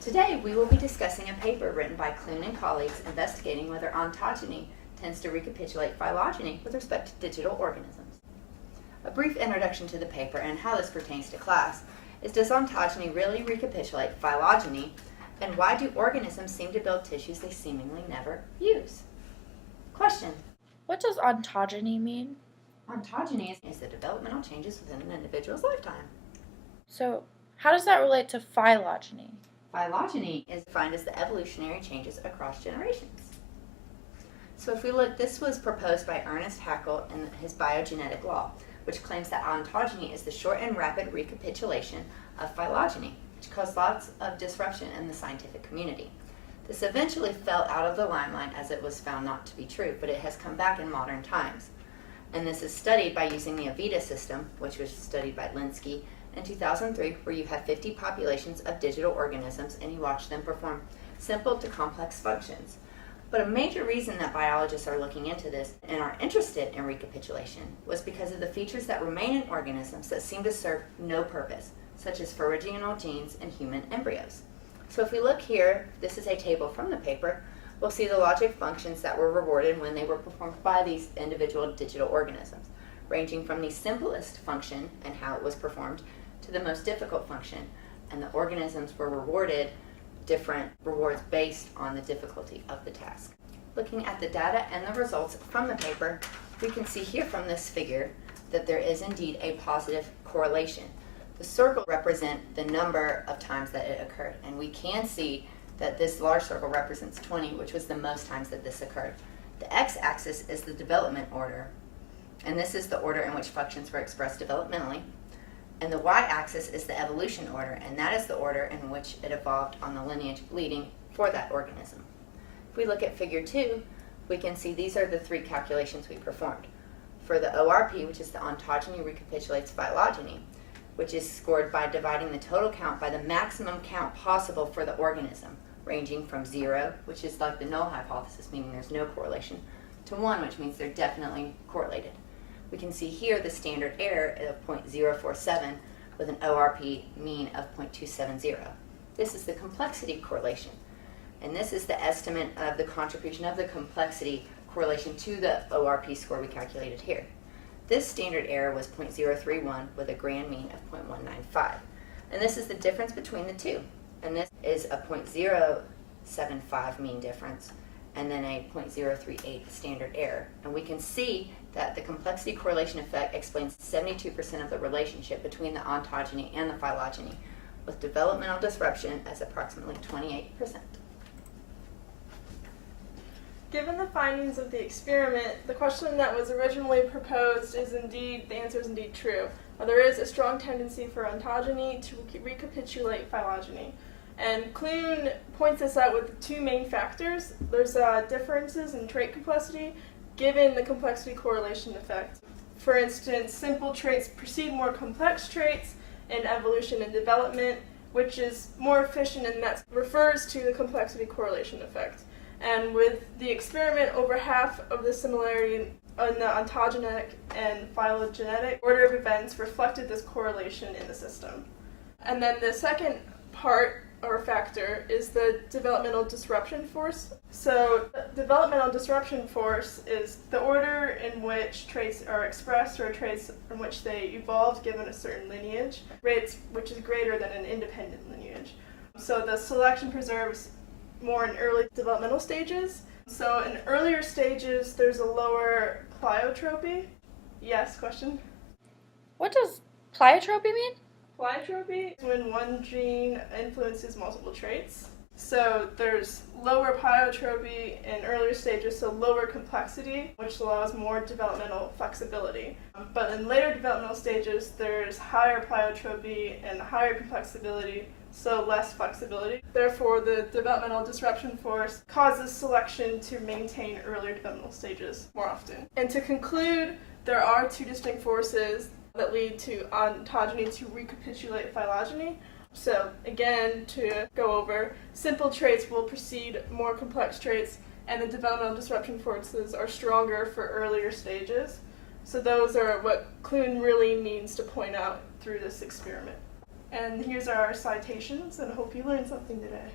Today, we will be discussing a paper written by Clune and colleagues investigating whether ontogeny tends to recapitulate phylogeny with respect to digital organisms. A brief introduction to the paper and how this pertains to class is, does ontogeny really recapitulate phylogeny, and why do organisms seem to build tissues they seemingly never use? Question. What does ontogeny mean? Ontogeny is the developmental changes within an individual's lifetime. So, how does that relate to phylogeny? Phylogeny is defined as the evolutionary changes across generations. So if we look, this was proposed by Ernest Haeckel in his biogenetic law, which claims that ontogeny is the short and rapid recapitulation of phylogeny, which caused lots of disruption in the scientific community. This eventually fell out of the limelight as it was found not to be true, but it has come back in modern times. And this is studied by using the Avida system, which was studied by Linsky in 2003, where you have 50 populations of digital organisms and you watch them perform simple to complex functions. But a major reason that biologists are looking into this and are interested in recapitulation was because of the features that remain in organisms that seem to serve no purpose, such as phylogenial genes in human embryos. So if we look here, this is a table from the paper, we'll see the logic functions that were rewarded when they were performed by these individual digital organisms, ranging from the simplest function and how it was performed to the most difficult function, and the organisms were rewarded different rewards based on the difficulty of the task. Looking at the data and the results from the paper, we can see here from this figure that there is indeed a positive correlation. The circle represents the number of times that it occurred, and we can see that this large circle represents 20, which was the most times that this occurred. The x-axis is the development order, and this is the order in which functions were expressed developmentally. And the y-axis is the evolution order, and that is the order in which it evolved on the lineage leading for that organism. If we look at figure 2, we can see these are the three calculations we performed. For the ORP, which is the ontogeny recapitulates phylogeny, which is scored by dividing the total count by the maximum count possible for the organism, ranging from 0, which is like the null hypothesis, meaning there's no correlation, to 1, which means they're definitely correlated. We can see here the standard error of 0.047 with an ORP mean of 0.270. This is the complexity correlation, and this is the estimate of the contribution of the complexity correlation to the ORP score we calculated here. This standard error was 0.031 with a grand mean of 0.195, and this is the difference between the two, and this is a 0.075 mean difference and then a 0.038 standard error. And we can see that the complexity correlation effect explains 72% of the relationship between the ontogeny and the phylogeny, with developmental disruption as approximately 28%. Given the findings of the experiment, the question that was originally proposed is indeed, the answer is indeed true. There is a strong tendency for ontogeny to recapitulate phylogeny. And Clune points this out with two main factors. There's differences in trait complexity given the complexity correlation effect. For instance, simple traits precede more complex traits in evolution and development, which is more efficient, and that refers to the complexity correlation effect. And with the experiment, over half of the similarity in the ontogenic and phylogenetic order of events reflected this correlation in the system. And then the second part or factor is the developmental disruption force. So developmental disruption force is the order in which traits are expressed or traits in which they evolved given a certain lineage, rates which is greater than an independent lineage. So the selection preserves more in early developmental stages. So in earlier stages, there's a lower pleiotropy. Yes, question? What does pleiotropy mean? Pleiotropy is when one gene influences multiple traits. So there's lower pleiotropy in earlier stages, so lower complexity, which allows more developmental flexibility. But in later developmental stages, there's higher pleiotropy and higher complexity, so less flexibility. Therefore, the developmental disruption force causes selection to maintain earlier developmental stages more often. And to conclude, there are two distinct forces that lead to ontogeny to recapitulate phylogeny. So again, to go over, simple traits will precede more complex traits, and the developmental disruption forces are stronger for earlier stages. So those are what Clune really means to point out through this experiment. And here's our citations, and I hope you learned something today.